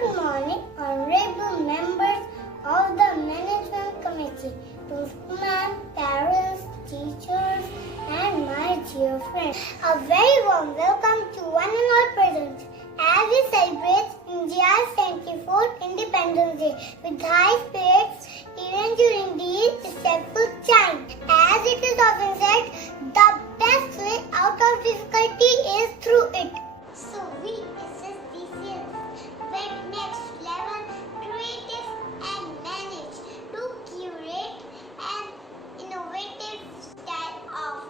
Good morning, honorable members of the Management Committee, postman, parents, teachers, and my dear friends. A very warm welcome to one and all present as we celebrate India's 74th Independence Day with high spirits even during these stressful times. As it is often said, the best way out of difficulty is through it. So we assess these years went next level, creative and manage to curate an innovative style of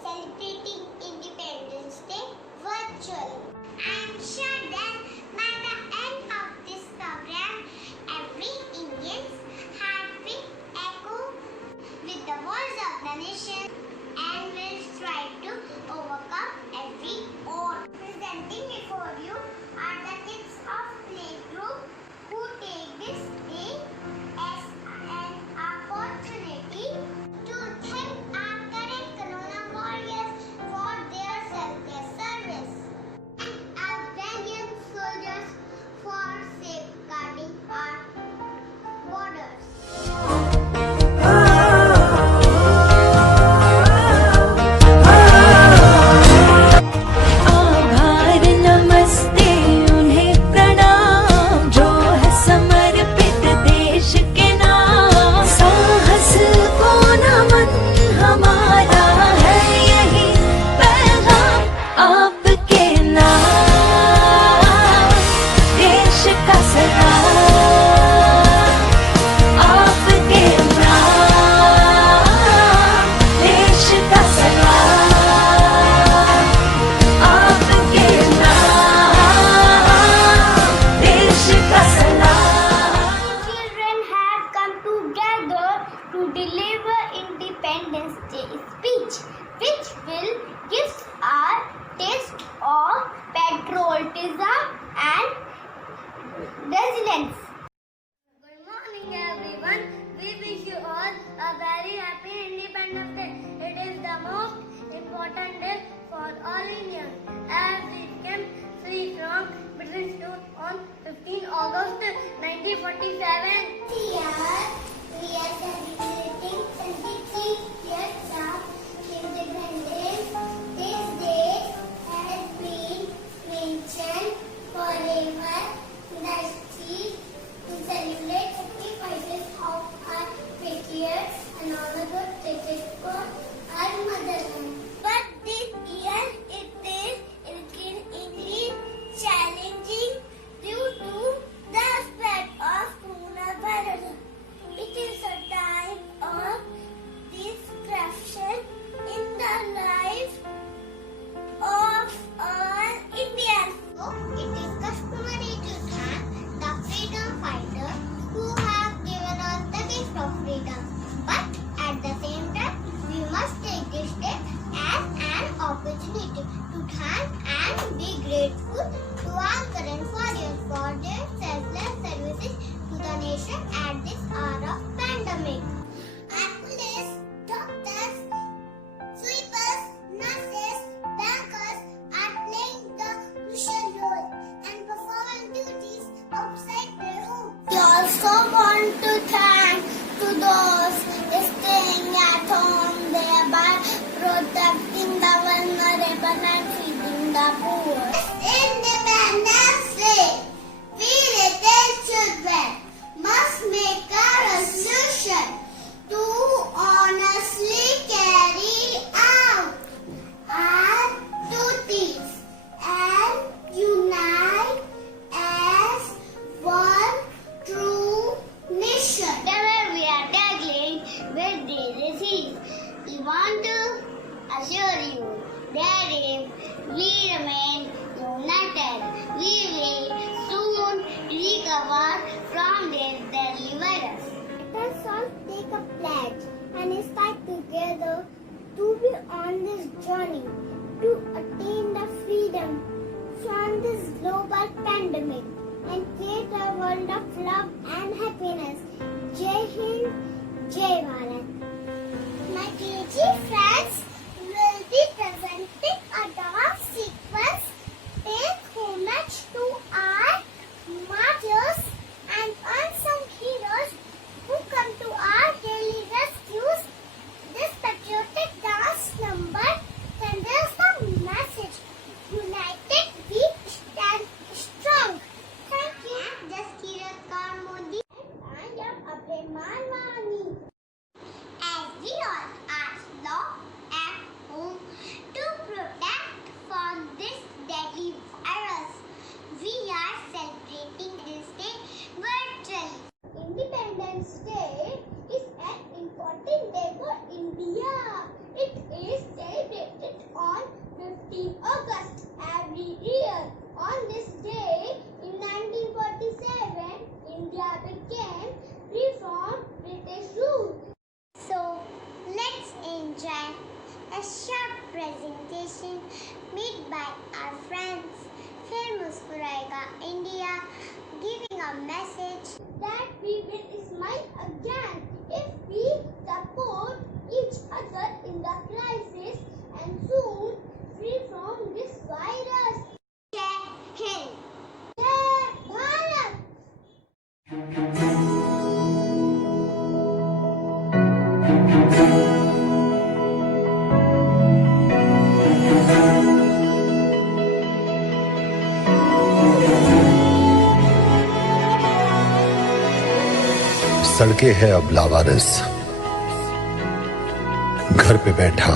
celebrating Independence Day virtually. I am sure that by the end of this program, every Indian's heart will echo with the voice of the nation and will strive to overcome every odds. Presenting before you are the kids of playgroup who take this day as an opportunity to thank our current Corona warriors for their selfless service and our valiant soldiers for safeguarding our borders. आभार नमस्ते उन्हें प्रणाम जो है समर्पित देश के नाम साहस को नमन हमारा है यही पैगाम आपके नाम देश का सलाम आपके नाम देश का सलाम आपके नाम देश का सलाम Children have come together to deliver Independence Day speech, which will give our taste of patriotism and resilience. Good morning, everyone. We wish you all a very happy Independence Day. It is the most important day for all Indians, as we became free from British rule on 15 August 1947. Here we are celebrating 23 years of independence. This day has been mentioned forever in the history to celebrate sacrifices of our patriots and all the good stated for our motherland. But this year it is increasingly challenging due to the spread of coronavirus. It is a time of disruption in the life of all Indians. So it is customary to thank the freedom fighters who have given us the gift of freedom. But at the same time, we must take this day as an opportunity to thank and be grateful to our current warriors for their selfless services to the nation at this hour of pandemic. Our police, doctors, sweepers, nurses, bankers are playing the crucial role and performing duties outside their home. We also want to thank to those staying at home, thereby protecting the vulnerable and feeding the poor. Independence Day, we little children must make a resolution to honestly carry out our duties and unite as one true nation. Whatever we are tackling with this disease, we want to assure you that if we remain united, we will soon recover from this deadly virus. Let us all take a pledge and start together to be on this journey to attain the freedom from this global pandemic and create a world of love and happiness. Jai Hind, Jai Bharat. My KG friends will be presenting a dance sequence. Take homage to our India. It is celebrated on 15 August every year. On this day, in 1947, India became free from British rule. So, let's enjoy a short presentation made by our friends. फिर मुस्कुराएगा India, giving a message that we will smile again if we support each other in the crisis and soon free from this virus. Jai Hind. Jai Bharat. सड़कें है अब लावारिस, घर पे बैठा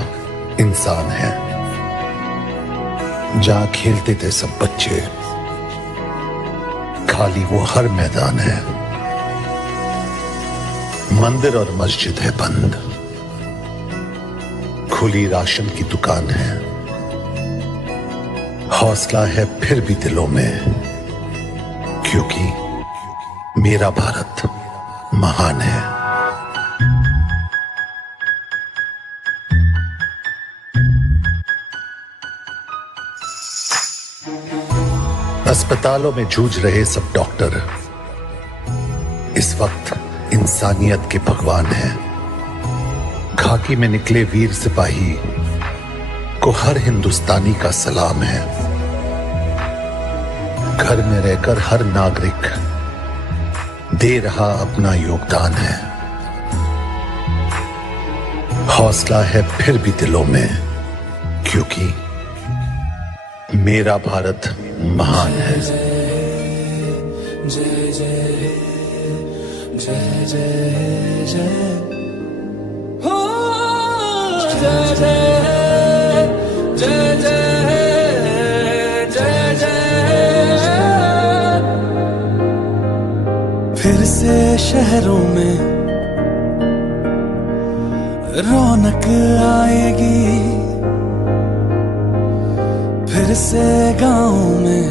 इंसान है। जहां खेलते थे सब बच्चे, खाली वो हर मैदान है। मंदिर और मस्जिद है बंद, खुली राशन की दुकान है। हौसला है फिर भी दिलों में, क्योंकि मेरा भारत महान है। अस्पतालों में जूझ रहे सब डॉक्टर इस वक्त इंसानियत के भगवान हैं। खाकी में निकले वीर सिपाही को हर हिंदुस्तानी का सलाम है। घर में रहकर हर नागरिक दे रहा अपना योगदान है। हौसला है फिर भी दिलों में, क्योंकि मेरा भारत महान है। जय जय जय जय जय हो जय जय जय जय जय जय। फिर से शहरों में रौनक आएगी, फिर से गाँव में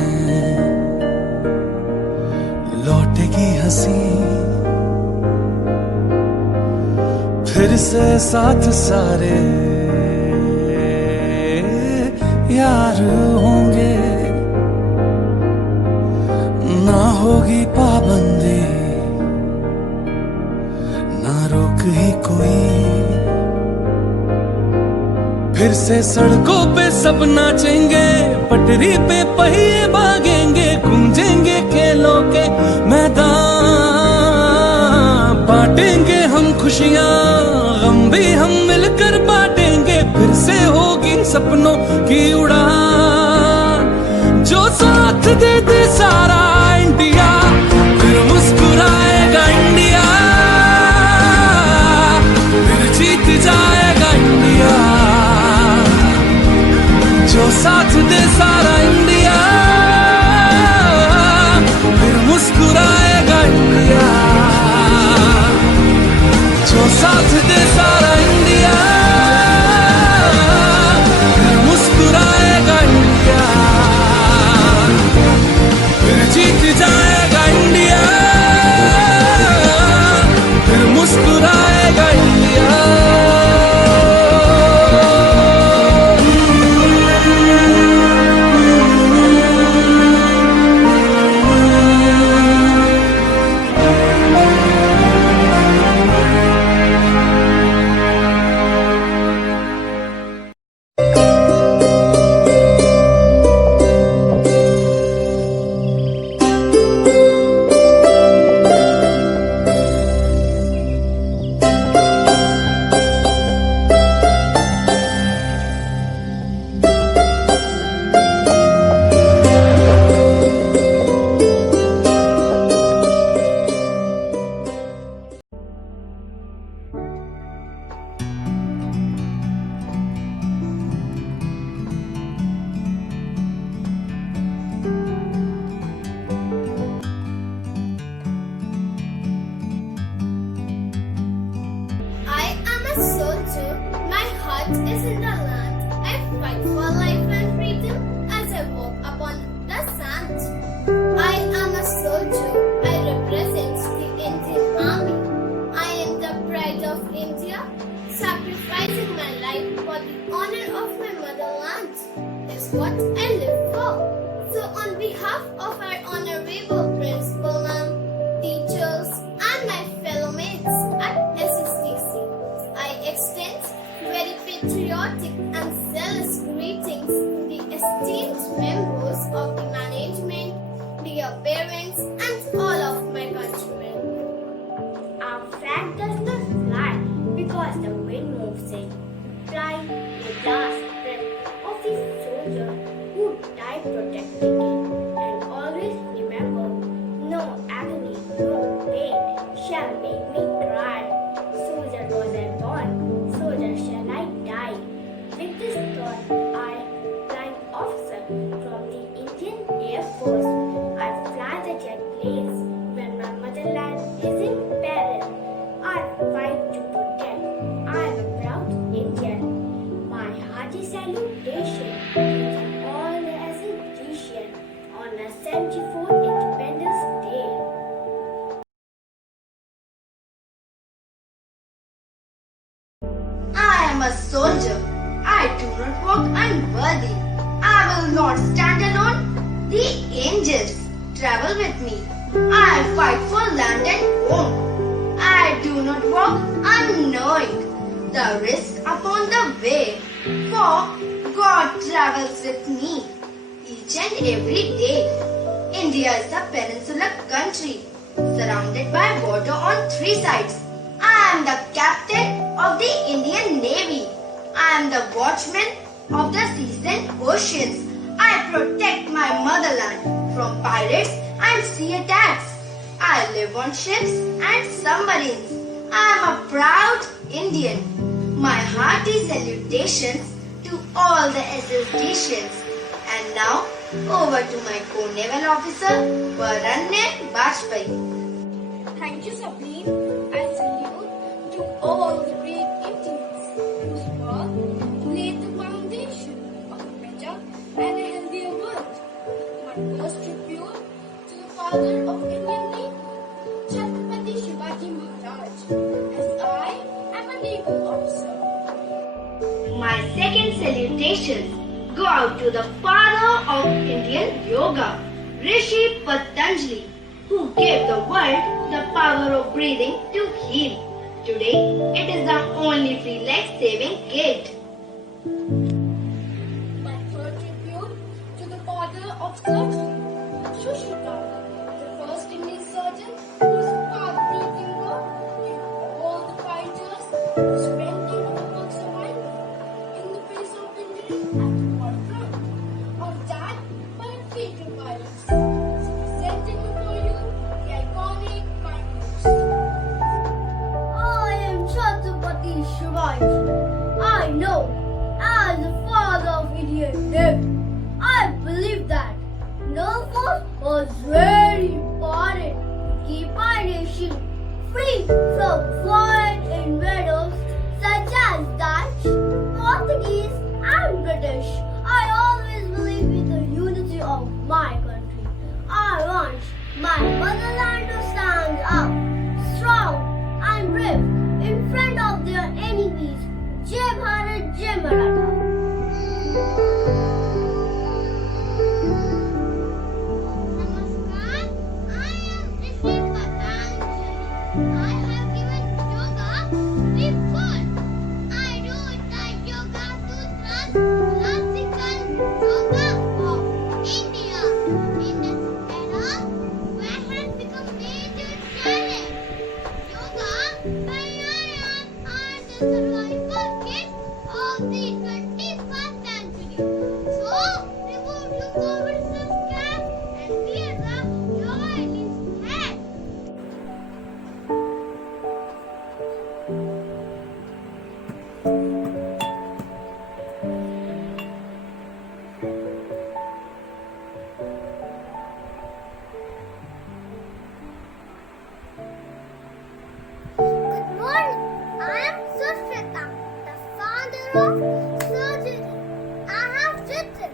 लौटेगी हंसी। फिर से साथ सारे यार होंगे, ना होगी पाबंदी, ना रोक ही कोई। फिर से सड़कों पे सब नाचेंगे, पटरी पे पहिए भागेंगे, गूंजेंगे खेलों के मैदान। बांटेंगे हम खुशियां, गम भी हम मिलकर बांटेंगे। फिर से होगी सपनों की उड़ान, जो साथ दे दे सारा इंडिया, फिर मुस्कुराएगा इंडिया, फिर जीत जाएगा इंडिया। जो साथ दे सारा इंडिया, फिर मुस्कुराएगा इंडिया। जो साथ दे सारा इंडिया, फिर मुस्कुराएगा friends, and all of my countrymen. Our flag does not fly because the wind moves it. Fly the last breath of his soldier who died protecting it. And always remember, no agony, no pain shall make me cry. Soldier was I born, soldier shall I die. With this thought, I, flying officer from the Indian Air Force, I fly the jet planes when my motherland is in peril. I fight to protect. I am a proud Indian. My hearty salutation to all the association on the 74th Independence Day. I am a soldier. I do not walk unworthy. I will not stand alone. The angels travel with me. I fight for land and home. I do not walk unknowing the risk upon the way. For God travels with me each and every day. India is a peninsular country surrounded by water on three sides. I am the captain of the Indian Navy. I am the watchman of the seas and oceans. I protect my motherland from pirates and sea attacks. I live on ships and submarines. I am a proud Indian. My hearty salutations to all the associations. And now, over to my co-naval officer, Varanya Bajpayee. Thank you, Sableen. I salute to all the great Indians whose work laid the foundation of a better and a healthier world. My first tribute to the father of Indian Navy, Chhatrapati Shivaji Maharaj, as I am a naval officer. My second salutations go out to the father of Indian yoga, Rishi Patanjali, who gave the world the power of breathing to heal. Today, it is the only free life-saving kit. My third tribute to the father of surgery, Shushikara, the first Indian surgeon whose path-breaking work gave all the fighters who spent their difficult survival in the face of injury at the war front or died by a fatal violence. So presenting before you the iconic fighters. I am Chhatrapati Shivaji. I know, as the father of Indian Navy, I believe that naval force was very important to keep our nation free from foreign invaders such as Dutch, Portuguese, and British. I always believe in the unity of my country. I want my motherland to stand up, strong and brave in front of their enemies. Jai Bharat, Jai Maratha. Namaskar, I am Rishi Patanjali. I have given yoga the food. I do the yoga to classical yoga of India. In this era, where has become major challenge. Yoga Prayayam are the survival kit of the 21st century. So, remove your COVID cap and wear the yoga in his head. Good morning. I am Sushrita, the father of surgery. I have written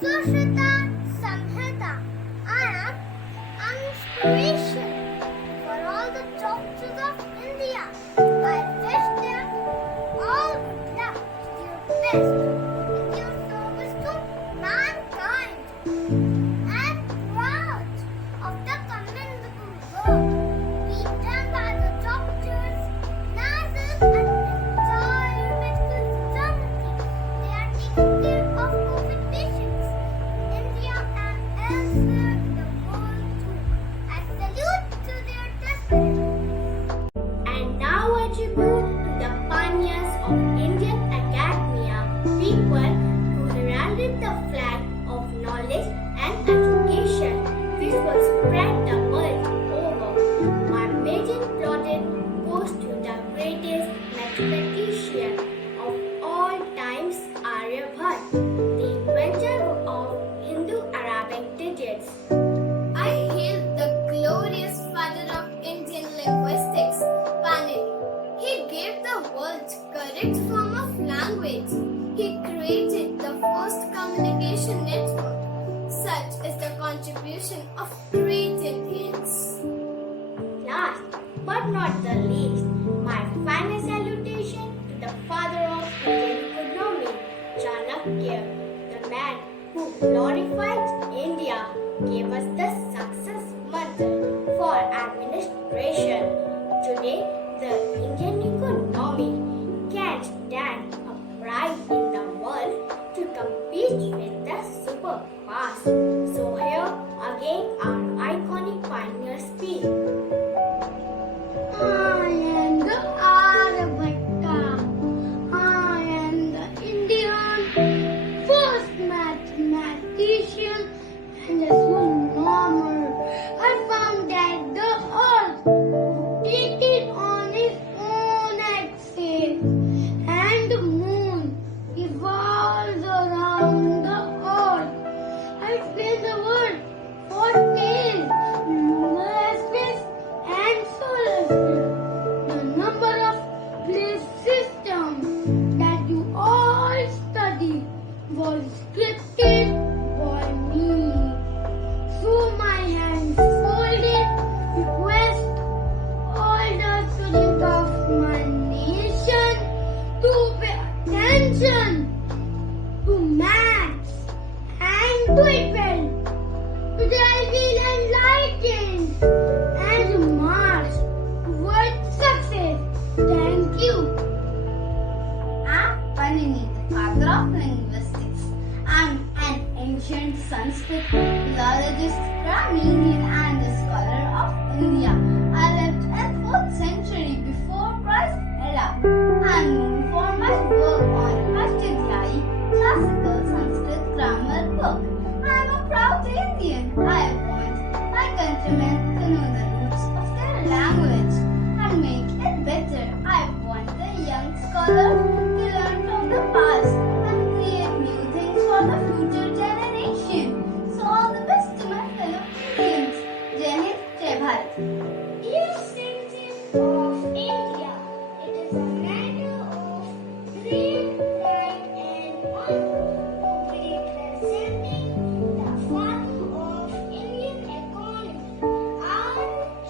Sushrita Samhita. I am an inspiration for all the doctors of India. I wish them all good luck to do your best with your service to mankind. I am proud of the commendable work being done by the doctors, nurses, and entire medical fraternity. They are taking care of COVID patients in India and elsewhere in the world too. Sanskrit philologist, Brahmin, and a scholar of India. I lived in 4th century before Christ era. I am known for my work on Ashtadhyayi, classical Sanskrit grammar book. I am a proud Indian. I want my countrymen to know the roots of their language and make it better. I want the young scholars to learn from the past and create new things for the future generation. So all the best to my fellow Indians. Jai Hind, Jai Bharat. Dear citizens of India, it is a matter of great pride and honor to be representing the father of Indian economy, R.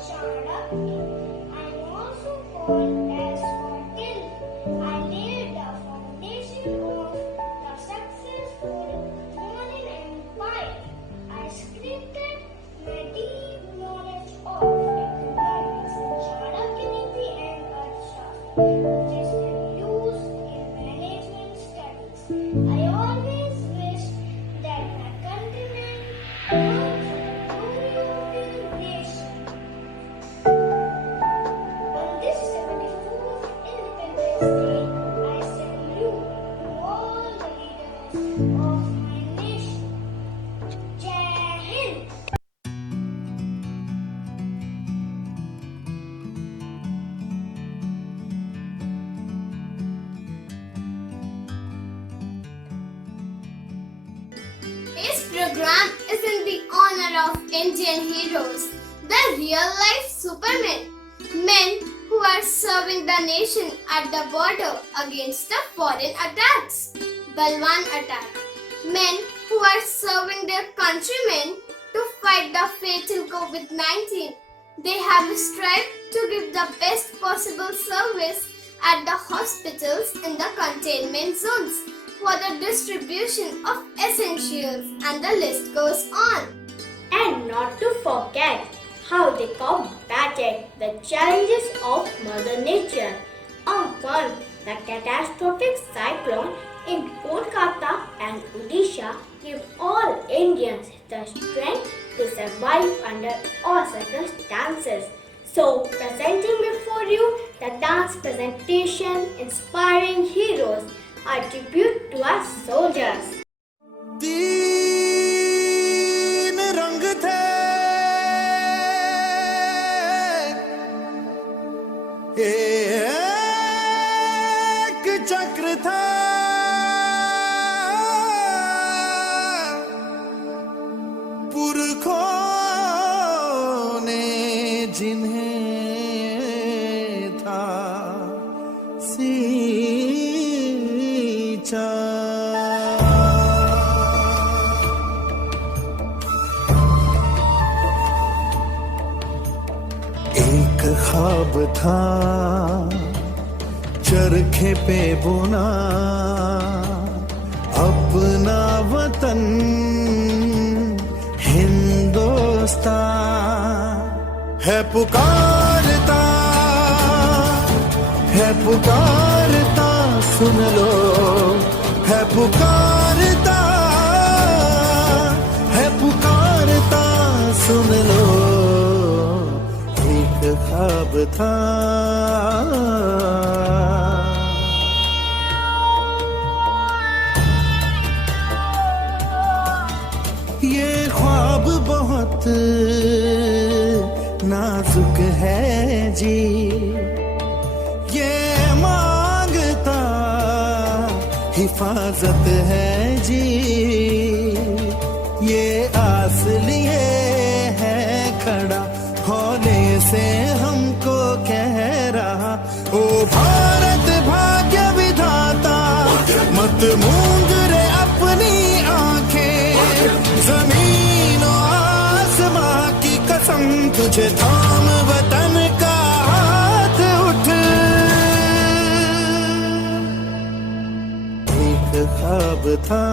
Chanakya. I am also called as Kautilya. I laid the foundation of the successful Mauryan Empire. I scripted my deep knowledge of economics, Chanakya and Arthashastra, which is in use in management studies. I always wish that my countrymen learn from the glory of their nation. On this 74th Independence Day, I salute all the leaders of my nation. Jai Hind! This program is in the honor of Indian heroes, the real-life supermen, men who are serving the nation at the border against the foreign attacks, Balwan attack, men who are serving their countrymen to fight the fatal COVID-19. They have strived to give the best possible service at the hospitals in the containment zones for the distribution of essentials, and the list goes on. And not to forget how they combated the challenges of Mother Nature. Upon the catastrophic cyclone in Kolkata and Odisha gave all Indians the strength to survive under all circumstances. So, presenting before you the dance presentation Inspiring Heroes, a tribute to our soldiers. तीन रंग थे एक चक्र था पुरखों ने जिन्हें था सींचा एक ख्वाब था चरखे पे बुना अपना वतन हिंदुस्तान है पुकारता सुन लो है पुकारता सुन लो एक ख्वाब था ये ख्वाब बहुत नाजुक है जी ये मांगता हिफाजत है जी ये आस लिए है खड़ा होने से हमको कह रहा ओ भारत भाग्य विधाता मत मूंद रे अपनी आंखें जमीन और आसमां की कसम तुझे थाम वतन का हाथ उठ एक ख्वाब था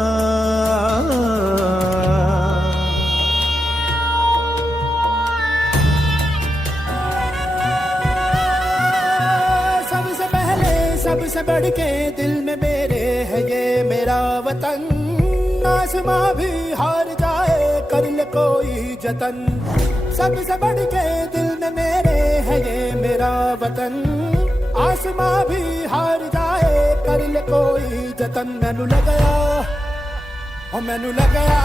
सबसे पहले सबसे बढ़ के दिल में मेरे है ये मेरा वतन आसमां भी हार जाए कर ले कोई जतन, सबसे बढ़ के दिल में मेरे है ये मेरा वतन, आसमां भी हार जाए कर ले कोई जतन। मैनू लगया ओ मैनू लगया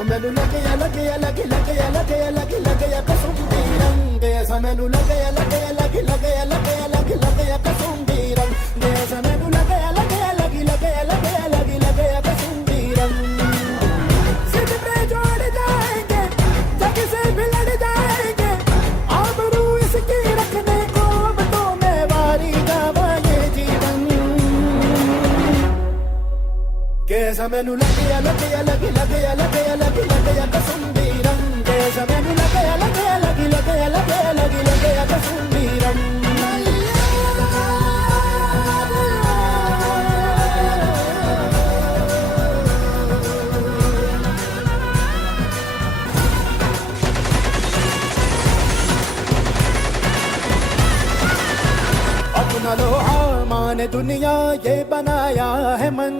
ओ मैनू लगया लगया लगी लगया लगया लगी लगया कसम दी रंग ऐसा, मैनू लगया लगया लगी लगया लगया लगी लगया कसम दी रंग ऐसा, मैनू लगया लगया लगी लगया लगया लगी लगया कसम दी रंग। सिर पे जोड़ जाएंगे जग से भी लड़ जाएंगे, आबरू इसकी रखने को तो मैं वारी गावा ये जीवन, कैसा मैनू लगया लगया लगी लगया लगया लगी लगया कसम दी रंग, कैसा मैनू लगया लगया लगी लगया लगया लगी लगया कसम दी रंग। अपना लोहा माने दुनिया ये बनाया है मन,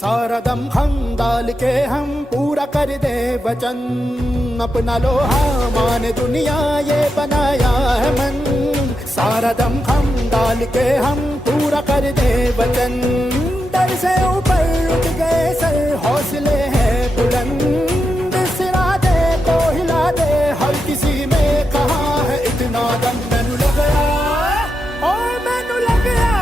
सारा दम हम डाल के हम पूरा कर दे वचन, अपना लोहा माने दुनिया ये बनाया है मन, सारा दम हम डाल के हम पूरा कर दे वचन। डर से ऊपर उठ गए सर हौसले हैं बुलंद, सिरा दे को हिला दे हर किसी में कहाँ है इतना दम। मैनू लगया ओ मैनू लगया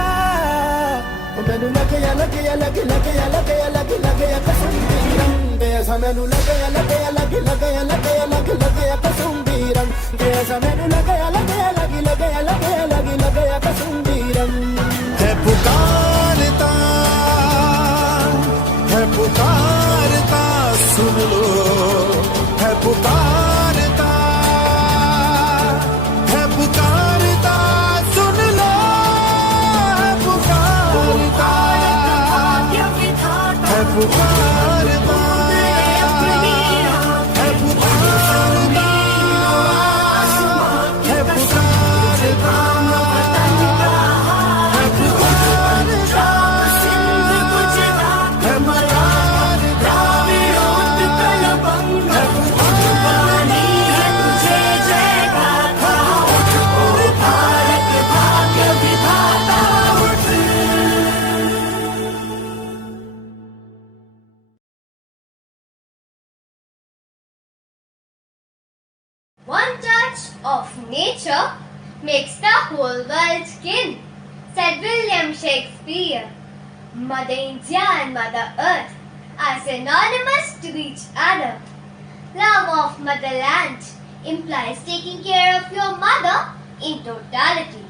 ओ मैनू लगया लगया लगी लगया लगया लगी लगया कसम दी रंग ऐसा, मैनू लगया लगया लगी लगया लगया लगी लगया कसम दी रंग ऐसा, मैनू लगया लगया लगी लगया लगया लगी लगया कसम दी रंग। है पुकारता सुन लो, है पुकारता सुन लो, है पुकारता है पुकारता है पुकारता है पुकारता है पुकारता है One touch of nature makes the whole world kin, said William Shakespeare. Mother India and Mother Earth are synonymous to each other. Love of motherland implies taking care of your mother in totality.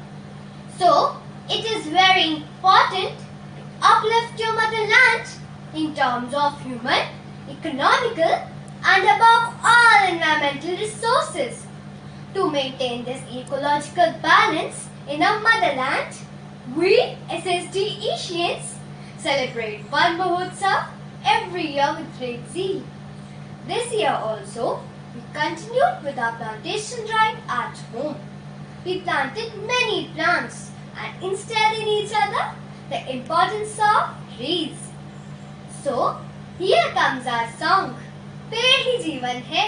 So, it is very important to uplift your motherland in terms of human, economical, and above all environmental resources. To maintain this ecological balance in our motherland, we SSD Asians celebrate Van Mahotsav every year with great zeal. This year also, we continued with our plantation drive at home. We planted many plants and instilled in each other the importance of trees. So, here comes our song, पेड़ ही जीवन है।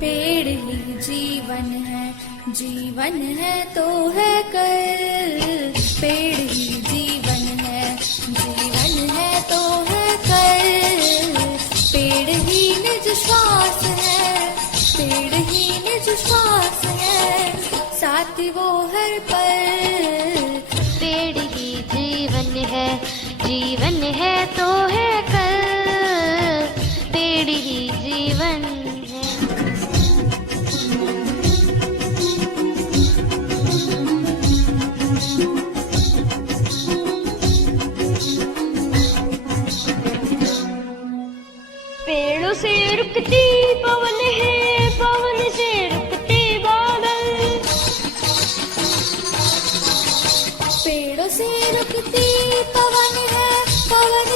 पेड़ ही जीवन है तो है कर, पेड़ ही जीवन है तो है कर, पेड़ ही निज श्वास है, पेड़ ही निज श्वास है, साथ वो हर पल। पेड़ ही जीवन है तो है कर, पेड़ ही जीवन है। पेड़ों से रुकती पवन है, पवन से रुकते बादल। पेड़ों से रुकती पवन है,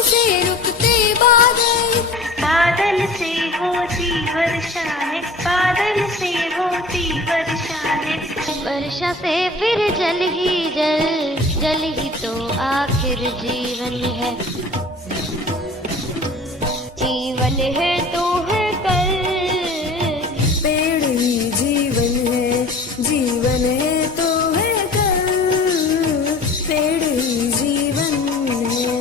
से रुकते बादल, बादल से होती वर्षा है, बादल से होती वर्षा है। वर्षा से फिर जल ही जल, जल ही तो आखिर जीवन है। जीवन है तो है कल, पेड़ ही जीवन है, जीवन है तो है कल, पेड़ ही जीवन है।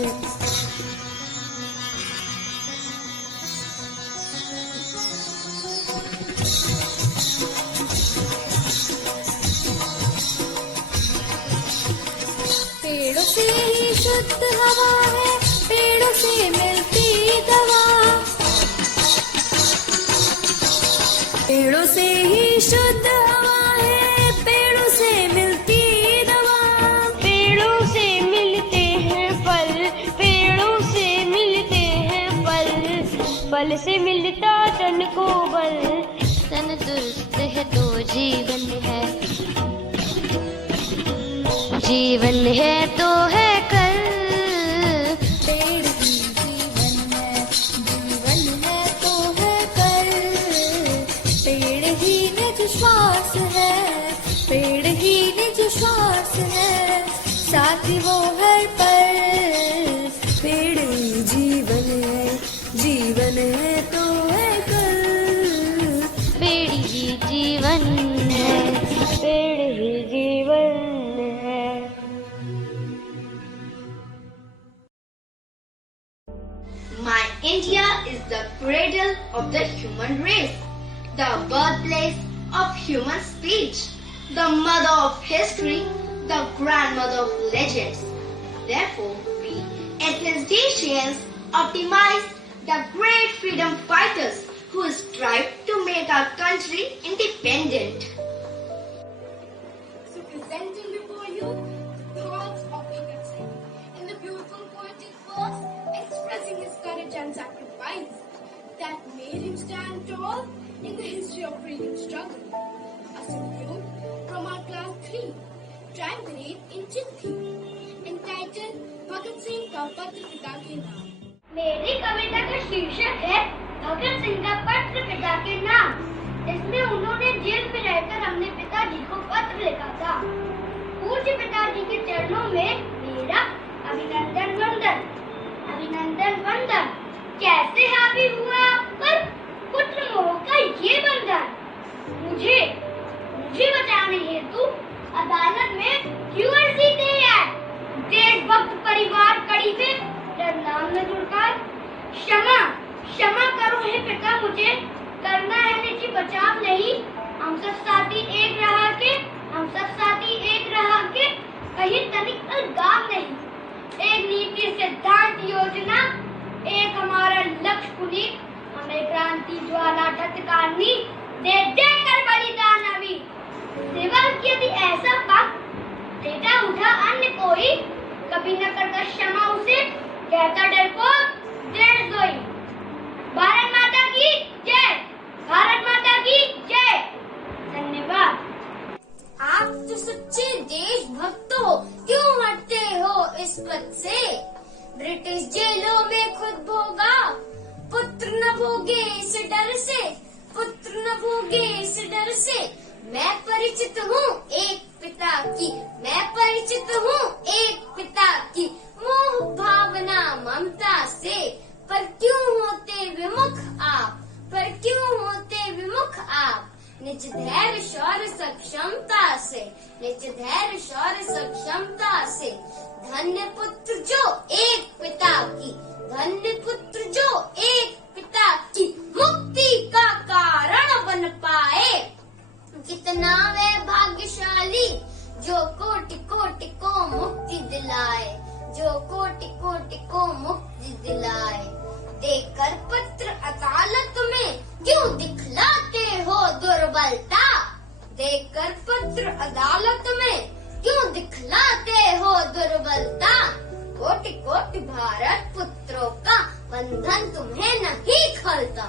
पेड़ों से ही शुद्ध हवा है, पेड़ों से मिलती दवा, पेड़ों से ही शुद्ध हवा है, पेड़ों से मिलती दवा, पेड़ों से मिलते हैं फल, पेड़ों से मिलते हैं फल, फल से मिलता तन को बल, तन दुरुस्त है तो जीवन है। जीवन है तो है कल, पेड़ ही जीवन है, जीवन है तो है कल, पेड़ ही निज श्वास है, पेड़ ही निज श्वास है, साथ वो हर पल, पेड़ ही जीवन है, जीवन है तो है कल, पेड़ ही जीवन है, पेड़ ही जीवन है। My India is the cradle of the human race, the birthplace of human speech, the mother of history, the grandmother of legends. Therefore, we ethnocentrians optimize the great freedom fighters who strive to make our country independent. So presenting before you the thoughts of Bhagat Singh in the beautiful poetic verse expressing his courage and sacrifice that made him stand tall in the history of freedom struggle. A salute from our class 3, triumvirate in Chitti, entitled Bhagat Singh का पत्र पिता के नाम। मेरी कविता का शीर्षक है भगत सिंह का पत्र पिता के नाम। इसमें उन्होंने जेल में रहकर अपने पिताजी को पत्र लिखा था। पूज्य पिताजी के चरणों में मेरा अभिनंदन वंदन। अभिनंदन वंदन। कैसे हावी हुआ आप पर पुत्र मोह का ये बंधन। मुझे बचाने हेतु अदालत में क्यों अर्जी दे है। देशभक्त परिवार कड़ी से नाम में जुड़कर क्षमा करो हे पिता, मुझे करना है निजी बचाव नहीं। हम सब साथी एक रहा के कहीं तनिक अलगाव नहीं। एक नीति सिद्धांत योजना, एक हमारा लक्ष्य पुनीत, हमें क्रांति ज्वाला ठटकारनी, दे कर बलिदान अभी। सिवाय यदि ऐसा पक बेटा उठा अन्य कोई, कभी न करता क्षमा उसे, कहता डरपोक डेढ़ सोई। भारत माता की जय, भारत माता की जय। धन्यवाद। आप तो सच्चे देशभक्त हो, क्यों हटते हो इस पद से। ब्रिटिश जेलों में खुद भोगा, पुत्र न भोगे इस डर से, पुत्र न भोगे इस डर से। मैं परिचित हूँ एक पिता की, मैं परिचित हूँ एक पिता की, मोह भावना ममता से। पर क्यों होते विमुख आप, पर क्यों होते विमुख आप। निज धैर्य शौर्य सक्षमता से, निज धैर्य शौर्य सक्षमता से। धन्य पुत्र जो एक पिता की, धन्य पुत्र जो एक पिता की मुक्ति का कारण बन पाए। कितना वे भाग्यशाली जो कोटि कोटि को मुक्ति दिलाए, जो कोटि कोटि को मुक्ति दिलाए। देकर पत्र अदालत में क्यों दिखलाते हो दुर्बलता, देकर पत्र अदालत में क्यों दिखलाते हो दुर्बलता। कोटि कोटि भारत पुत्रों का बंधन तुम्हें नहीं खलता,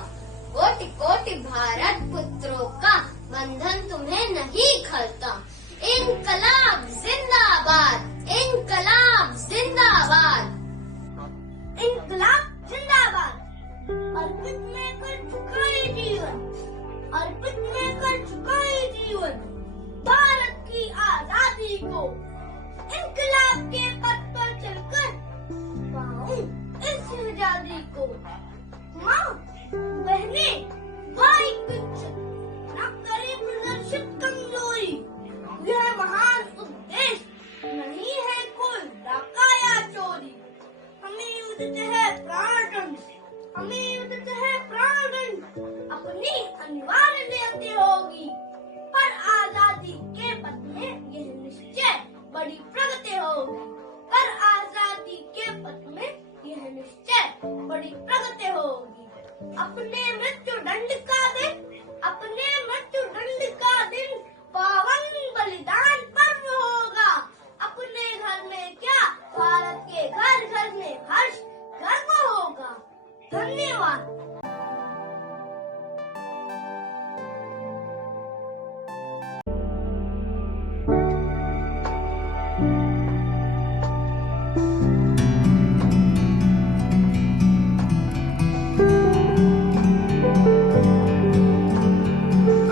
कोटि कोटि भारत पुत्रों का बंधन तुम्हें नहीं खलता। इनकलाब जिंदाबाद, इनकलाब जिंदाबाद। इंकलाब जिंदाबाद। अर्पित में कर चुका है जीवन, अर्पित में कर चुका है जीवन भारत की आजादी को। इंकलाब के पथ पर चलकर पाऊं इस आजादी को। माँ बहने भाई कुछ न करे प्रदर्शित कमजोरी। यह महान उद्देश्य नहीं है कोई डाका या चोरी। हमें युद्ध है प्राणदंड, हमें युद्ध है प्राणदंड अपनी अनिवार्य नियति होगी। पर आजादी के पथ में यह निश्चय बड़ी प्रगति होगी। पर आजादी के पथ में यह निश्चय बड़ी प्रगति होगी। अपने मृत्यु दंड का दिन, अपने मृत्यु दंड का दिन पावन बलिदान पर्व होगा। अपने घर में क्या भारत के घर घर में हर्ष गर्व होगा। धन्यवाद।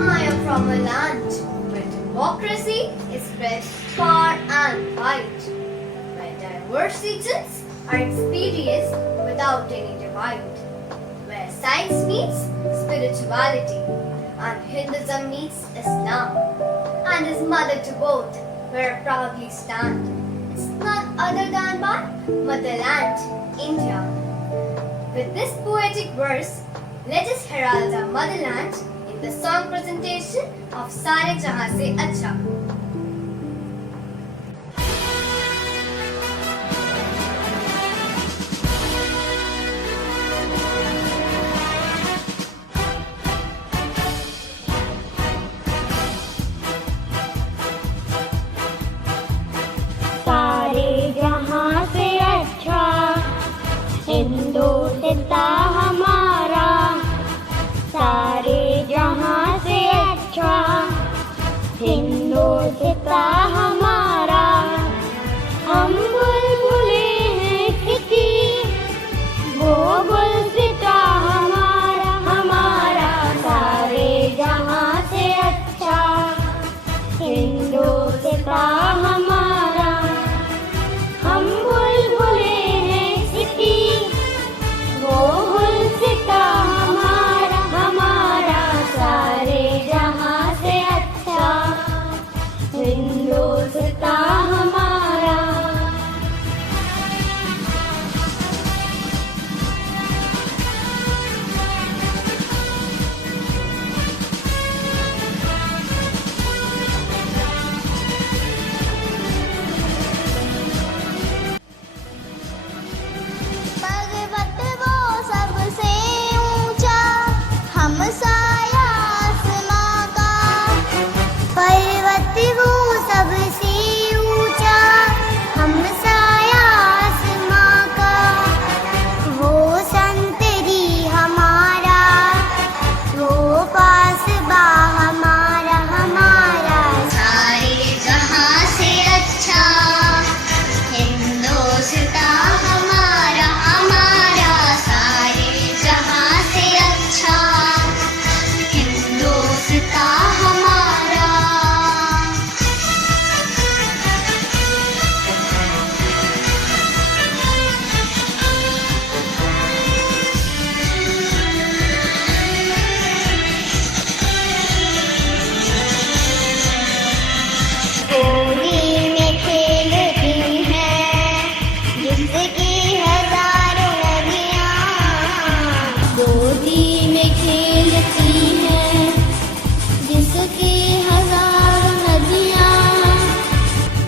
I am from a land where democracy is spread far and wide, where diverse regions are experienced without any divide, where science meets spirituality and Hinduism meets Islam, and is mother to both, where I proudly stand. It's none other than my motherland, India. With this poetic verse, let us herald our motherland in the song presentation of Sare Jahan Se Acha. सारे जहां से अच्छा हिंदुस्ता हमारा, सारे जहां से अच्छा हिंदुस्ता हमारा। हम बुलबुले हैं किसी, वो गुलसिता हमारा हमारा। सारे जहां से अच्छा हिंदुस्ता हमारा। हम बुलबुले हैं किसी, वो गुलसिता हमारा हमारा। सारे जहां से अच्छा हिंदुस्ता हमारा। पर्वत वो सबसे ऊंचा, हम साया आसमां का। पर्वत वो सबसे ऊंचा, हम साया आसमां का। वो संतरी हमारा, वो पासबा हमारा हमारा। सारे जहां से अच्छा हिंदुस्ता हमारा हमारा। सारे जहां से अच्छा हिंदुस्ता हमारा। गोली में खेलती हैं जिसकी हजारों नदियाँ। गोदी में खेलती हैं जिसकी हजारों नदियाँ।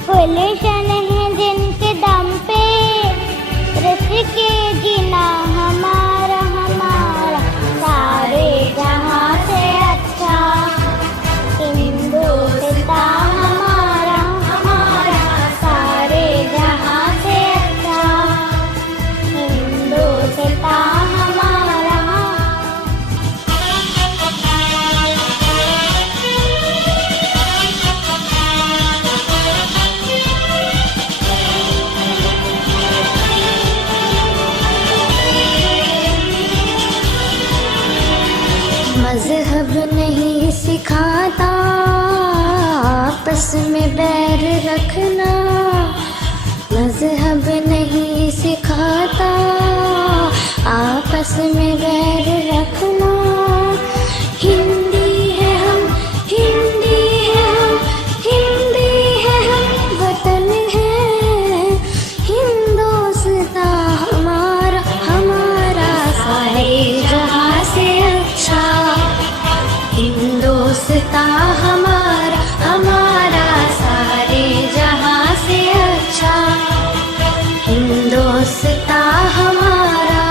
गुलशन है जिनके दम पे रस के जीना हमारा हमारा। सारे जहां से अच्छा हिंदुस्ता हमारा हमारा। सारे जहां से अच्छा हिंदुस्ता हमारा। मजहब नहीं सिखाता आपस में बैर रखना, मजहब नहीं सिखाता आपस में बैर रखना। हिंदी है हम, हिंदी है हम, हिंदी है हम, वतन है हिंदुस्तां हमारा, हमारा सारे जहां से अच्छा। हिंदुस्तां हमारा, हमारा सारे जहां से अच्छा। हिंदुस्तां हमारा।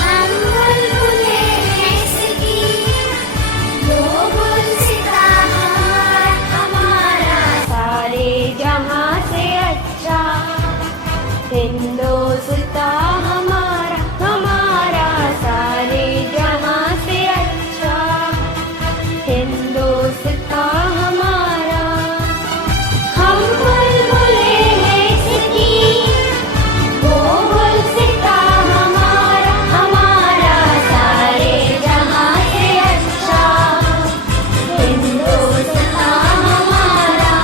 हम बुलबुले हैं इसकी, वो गुलसिता हमारा, हमारा सारे जहां से अच्छा। हिंदुस्तां हमारा, हमारा सारे जहां से अच्छा। हिंदुस्तां हमारा। हम बुलबुले हैं इसकी, वो गुलसिता हमारा, हमारा सारे जहां से अच्छा। हिंदुस्तां हमारा।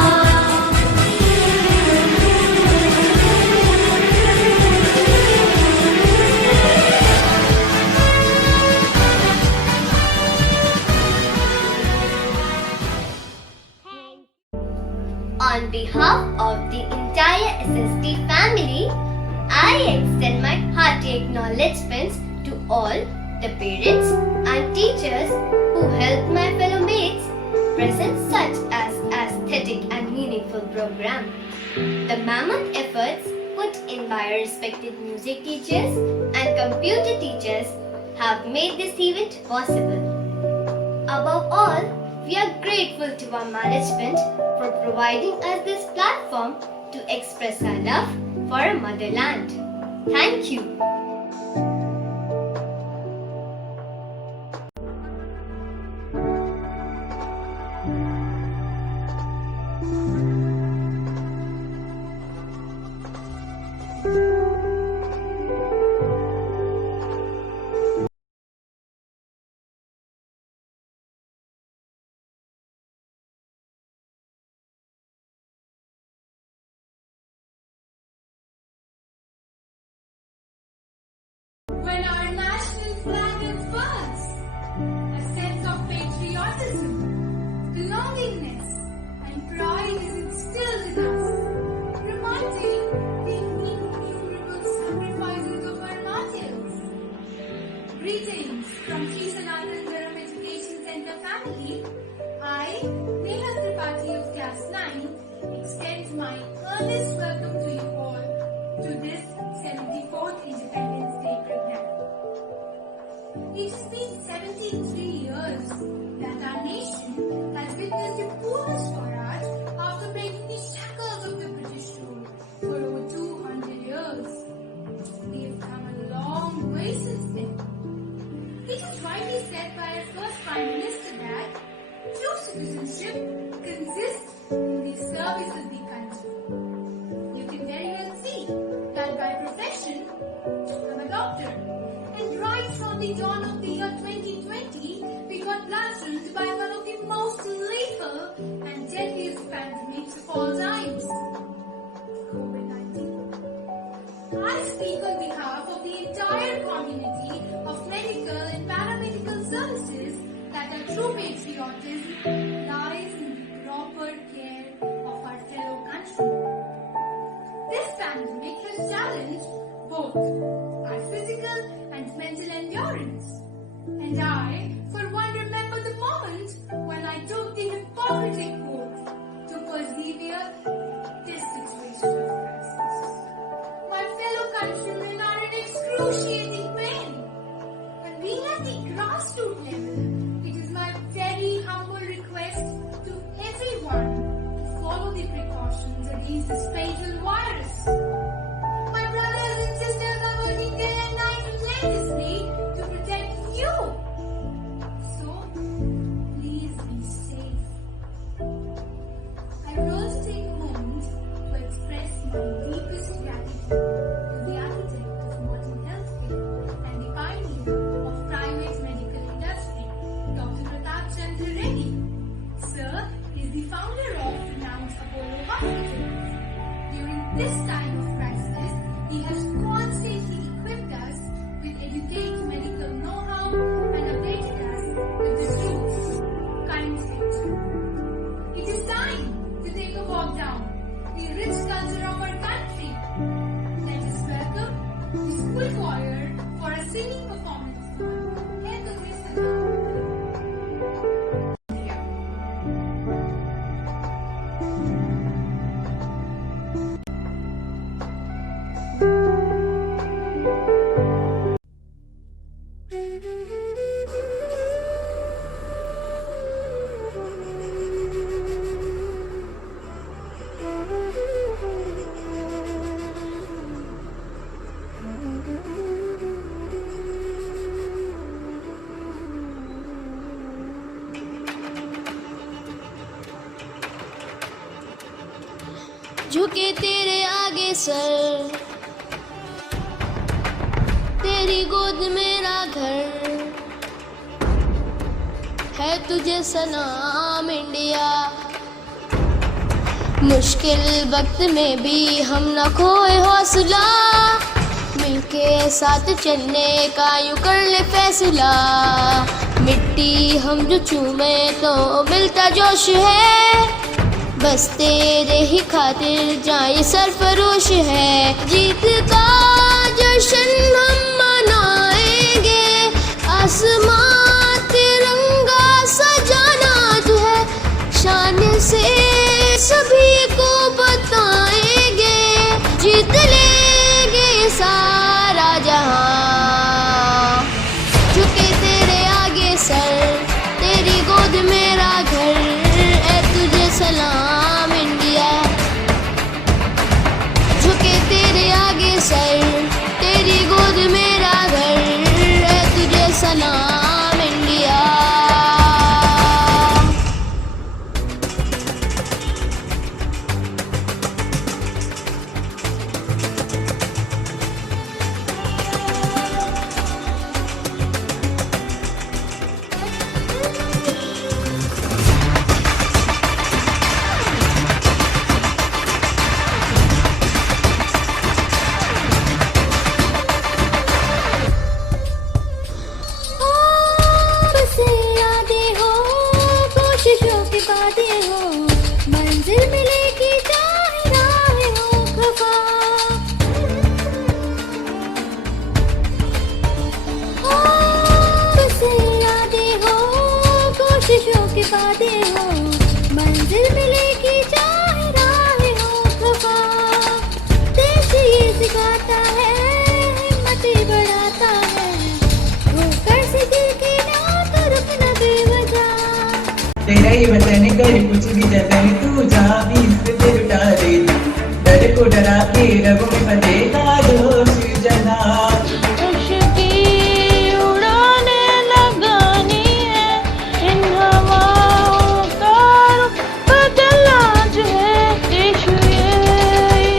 On behalf of the entire SST family, I extend my hearty acknowledgements to all the parents and teachers who helped my fellow mates present such as aesthetic and meaningful program. The mammoth efforts put in by our respected music teachers and computer teachers have made this event possible. Above all, we are grateful to our management for providing us this platform to express our love for our motherland. Thank you. When our national flag unfurls, a sense of patriotism, belongingness, and pride is instilled in us, reminding the innumerable sacrifices of our martyrs. Greetings from Sri Sanatan Dharam Education Center family. I, Neha Tripathi of Class 9, extend my earnest welcome to you all to this 74th Independence Day program. It has been 73 years that our nation has witnessed the Purna Swaraj after breaking the shackles of the British rule for over 200 years. We have come a long way since then. It is rightly said by our first Prime Minister that true citizenship consists in the service of the country. You can very well see that by profession, I'm a doctor. And right from the dawn of the year 2020, we got blasted by one of the most lethal and deadliest pandemics of all times, COVID-19. I speak on behalf of the entire community of medical and paramedical services that our true patriotism lies in the proper care of our fellow countrymen. This pandemic has challenged both our physical and mental endurance. And I, for one, remember the moment when I took the Hippocratic oath to persevere this situation of crisis. My fellow countrymen are in excruciating pain. And being at the grassroots level, it is my very humble request to everyone to follow the precautions against this fatal virus. My brothers and sisters are working day and night relentlessly to protect you. So, please be safe. I would also take a moment to express my deepest gratitude to the architect of modern healthcare and the pioneer of private medical industry, this time of crisis, he has constantly equipped us with educated medical know-how and updated us with the truth. Current state. It is time to take a walk down the rich culture of our country. Let us welcome the school choir for a singing performance. Hail the grace of God. झुके तेरे आगे sir, तेरी गोद मेरा घर है, तुझे सलाम इंडिया। मुश्किल वक्त में भी हम न खोए हौसला, मिलके साथ चलने का यूं कर ले फैसला। मिट्टी हम जो चूमे तो मिलता जोश है, बस तेरे ही खातिर जाए सरफरोश है। जीत का जश्न हम मनाएंगे, आसमां तिरंगा सजाना तू है, शान से सभी को बताएंगे, जीत लेंगे सारा जहां। झुके तेरे आगे सर, तेरी गोद मेरा घर, ऐ तुझे सलाम इंडिया। झुके तेरे आगे सर, तेरी गोद मेरा घर, ऐ तुझे सलाम इंडिया। बसे यादें हो, कोशिशों की बातें हो, मंजिल मिलेगी चाहे राहें हो खफा। बसे यादें हो, कोशिशों की बातें हो, मंजिल मिलेगी चाहे राहें हो खफा। देश ये सिखाता है, हिम्मत बढ़ाता है, होकर से दिल की ना तो रुकना बेवजह। तेरा ही वतन कर कुछ भी जतन, तू जहाँ भी इस पे लुटा दे, डर को डरा के रगों में बंधेगा जोश जना। की उड़ाने लगानी है, इन हवाओं का रुख बदलना जो है। यीशु ये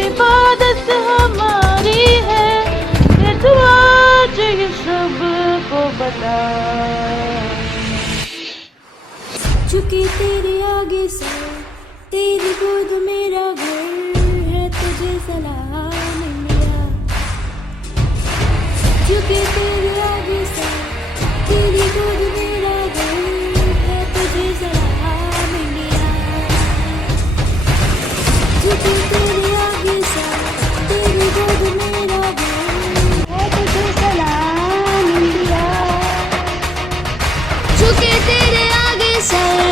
इबादत हमारी है, ये दुआ जो ये सबको बता। झुके तेरे आगे सर, तेरी गोद मेरा घर है, तुझे सलाम इंडिया। झुके तेरे आगे सर, तेरी गोद मेरा घर है, तुझे सलाम इंडिया। झुके तेरे आगे सर, तेरी गोद मेरा घर है, तुझे सलाम इंडिया। झुके तेरे आगे सर,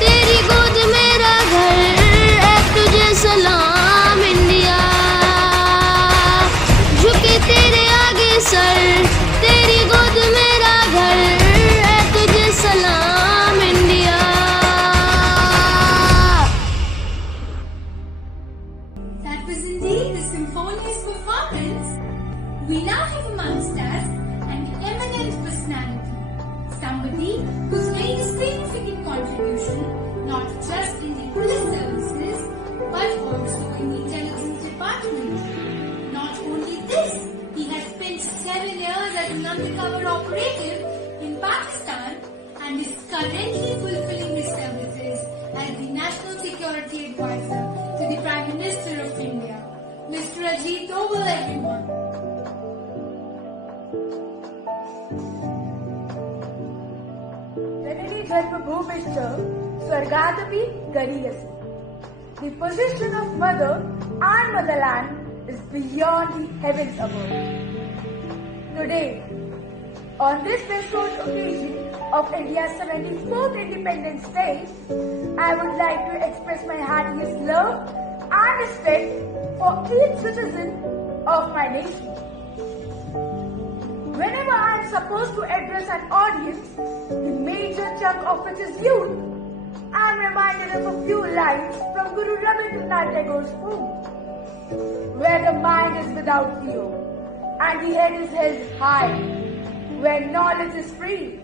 तेरी गोद मेरा घर, ऐ तुझे सलाम इंडिया। झुके तेरे आगे सर, तेरी गोद मेरा घर, ऐ तुझे सलाम India. That was indeed the symphonious performance. We now have amongst us an eminent personality, somebody who's made a significant contribution not just in the police services but also in the intelligence department. Not only this, he has spent 7 years as an undercover operative in Pakistan and is currently fulfilling his services as the National Security Advisor to the Prime Minister of India. जीत over everyone. जननी जन्मभूमिश्च स्वर्गादपि गरीयसी. The position of mother and motherland is beyond the heavens above. Today, on this special occasion of India's 74th Independence Day, I would like to express my heartiest love and respect for each citizen of my nation. Whenever I am supposed to address an audience, the major chunk of which is youth, I am reminded of a few lines from Guru Rabindranath Tagore's poem, where the mind is without fear and the head is held high, where knowledge is free,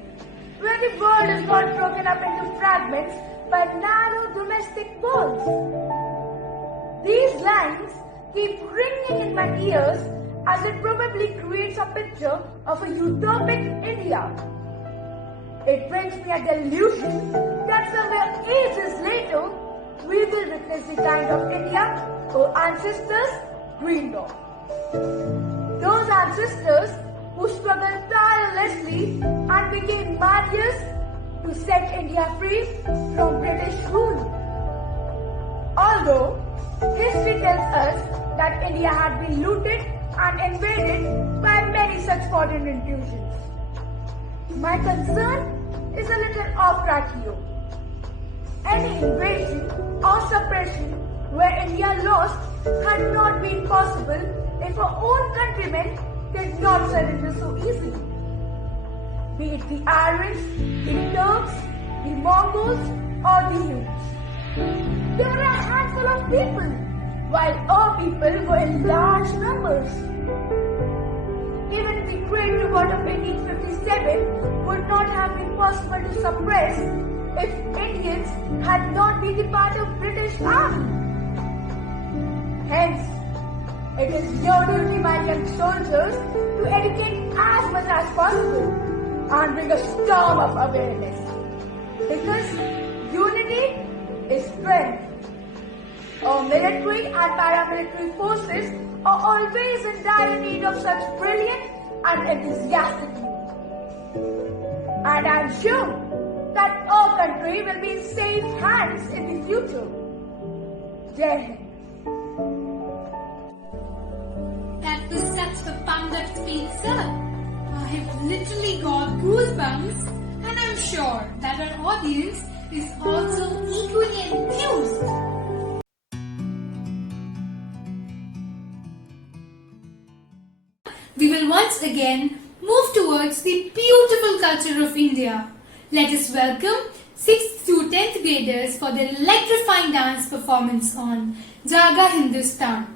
where the world is not broken up into fragments by narrow domestic walls. These lines keep ringing in my ears as it probably creates a picture of a utopic India. It brings me a delusion that somewhere ages later we will witness the kind of India our ancestors dreamed of. Those ancestors who struggled tirelessly and became martyrs to set India free from British rule. Although history tells us that India had been looted and invaded by many such foreign intrusions. My concern is a little off track here. Any invasion or suppression where India lost had not been possible if our own countrymen did not surrender so easily. Be it the Aryans, the Turks, the Mongols or the Huns. They were a handful of people, while our people were in large numbers. Even the Great Revolt of 1857 would not have been possible to suppress if Indians had not been the part of British army. Hence, it is your duty, my young soldiers, to educate as much as possible and bring a storm of awareness. Because unity is strength. Our military and paramilitary forces are always in dire need of such brilliant and enthusiastic youth. And I am sure that our country will be in safe hands in the future. Jai Hind. That was such a pumped speech, sir. I have literally got goosebumps, and I'm sure that our audience is also equally enthused. We will once again move towards the beautiful culture of India. Let us welcome 6th to 10th graders for their electrifying dance performance on Jaga Hindustan.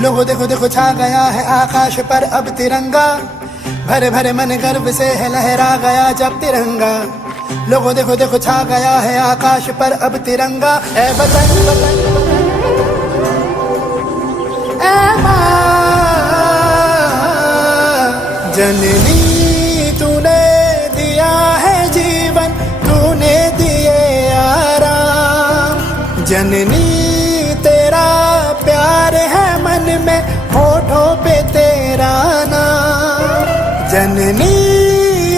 लोगो देखो देखो छा गया है आकाश पर अब तिरंगा, भरे भरे मन गर्व से है लहरा गया जब तिरंगा। लोगो देखो देखो छा गया है आकाश पर अब तिरंगा। ए वतन ए माँ जननी, तूने दिया है जीवन, तूने दिए आराम। जननी तेरा प्यार है मन में, होठों पे तेरा नाम। जननी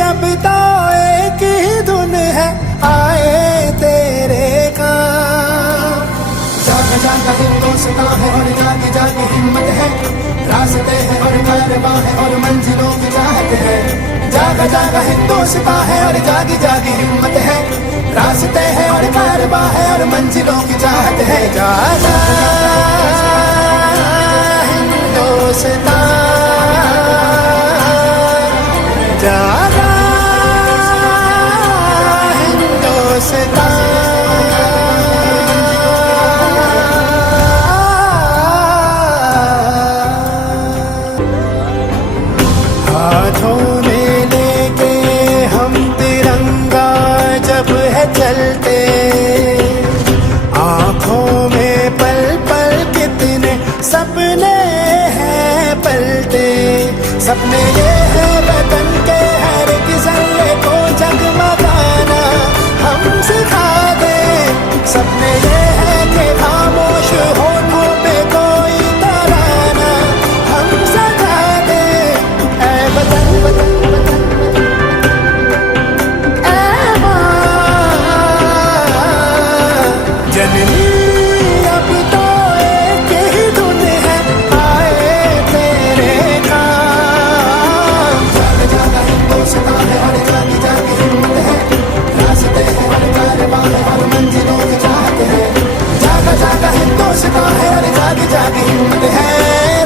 अब तो एक ही धुन है, आए तेरे काम। जागा जागा हिंदुस्तां है और जागी जागी हिम्मत है, रास्ते हैं और कारवां है और मंजिलों की चाहत है। जागा जागा हिंदुस्तां है और जागी जागी हिम्मत है, रास्ते हैं और कारवां है और मंजिलों की चाहत है। जागा हिंदुस्तां, जागा हिंदुस्तां। हाथों में लेके सपने ये है वतन के हर एक जर्रे को जगमगाना हम सिखा दे। सपने ये है कि खामोश होठों पे कोई तराना हम सजा दे। ऐ वतन वतन वतन ऐ माँ जननी अब तो एक ही धुन है आए तेरे काम। जाग जागा हिंदुस्तान है हर जागी जागी हिम्मत है रास्ते हैं हर कारवां है हर मंजिलों की चाहत है। जागा जागा हिंदुस्तान है हर जागी जागी हिम्मत है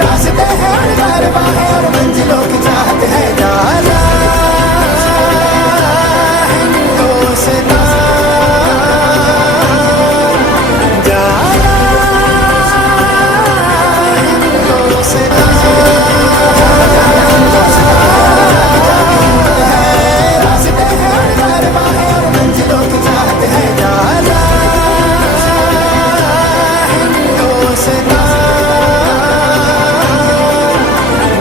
रास्ते हैं हर कारवां है हर मंजिलों की चाहत है। जागा हिंदुस्तान जागा हिंदुस्तान रास्ते हैं हर कारवां है हर मंजिलों की चाहत है। जागा हिंदुस्तान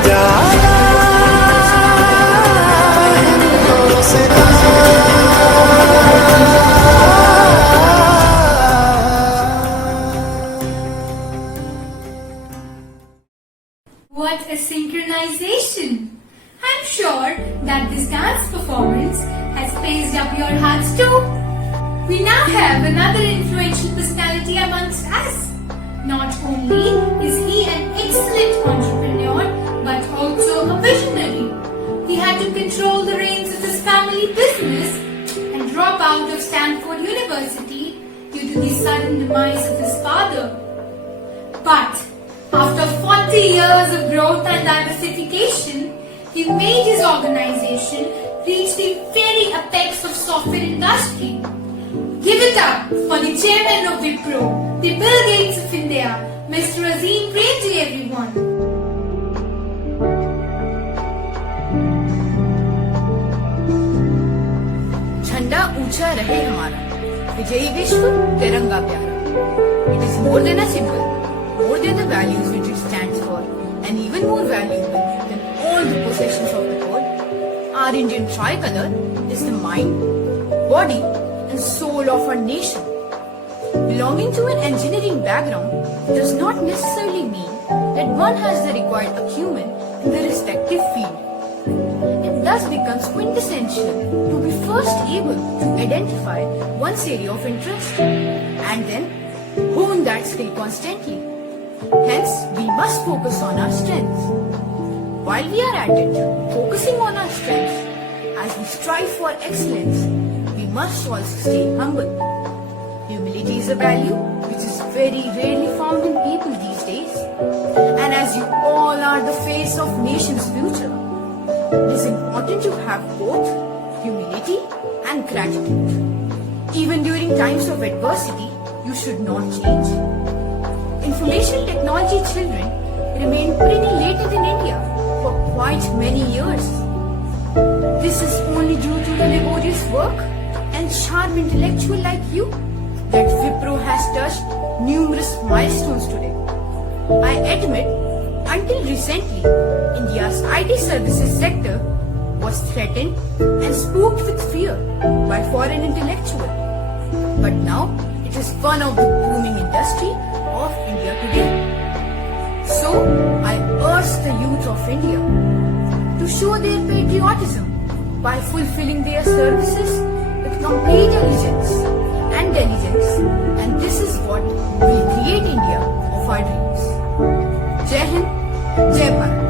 जागा What a synchronization! I'm sure that this dance performance has paced up your hearts too. We now have another influential personality amongst us. Not only is he an excellent entrepreneur, but also a visionary. He had to control the reins of his family business and drop out of Stanford University due to the sudden demise of his father. But after 40 years of growth and diversification, he made his organization reach the very apex of software industry. Give it up for the chairman of Wipro, the Bill Gates of India, Mr. Azim Premji, everyone. झंडा ऊंचा रहे हमारा, विजयी विश्व तिरंगा प्यारा. It is more than a symbol, more than the values which it stands for, and even more valuable than all the possessions of the world. Our Indian tricolor is the mind, body, and soul of our nation. Belonging to an engineering background does not necessarily mean that one has the required acumen in the respective field. It thus becomes quintessential to be first able to identify one's area of interest and then hone that skill constantly. Hence, we must focus on our strengths. While we are at it, focusing on our strengths, as we strive for excellence, we must also stay humble. Humility is a value which is very rarely found in people these days. And as you all are the face of nation's future, it is important to have both humility and gratitude. Even during times of adversity, you should not change. Information technology children remain pretty latent in India for quite many years. This is only due to the laborious work and sharp intellectual like you that Wipro has touched numerous milestones today. I admit, until recently, India's IT services sector was threatened and spooked with fear by foreign intellectuals. But now, it is one of the booming industry of India today. So, I urge the youth of India to show their patriotism by fulfilling their services with complete diligence, and this is what will create India of our dreams. Jai Hind, Jai Bharat.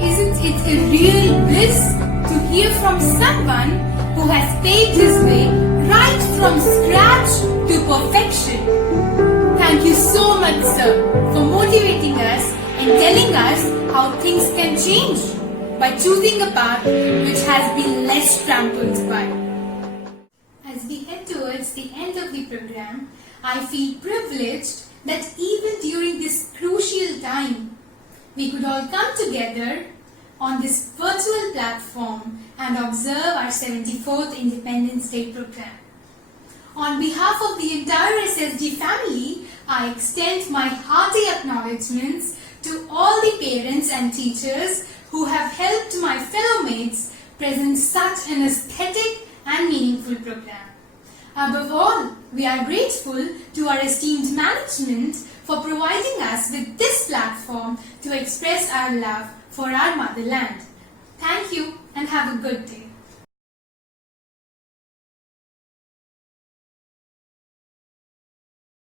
Isn't it a real bliss to hear from someone who has paved his way right from scratch to perfection? Thank you so much, sir, for motivating us and telling us how things can change by choosing a path which has been less trampled by. As we head towards the end of the program, I feel privileged that even during this crucial time, we could all come together on this virtual platform and observe our 74th Independence Day program. On behalf of the entire SSG family, I extend my hearty acknowledgements to all the parents and teachers who have helped my fellow mates present such an aesthetic and meaningful program. Above all, we are grateful to our esteemed management for providing us with this platform to express our love for our motherland. Thank you and have a good day.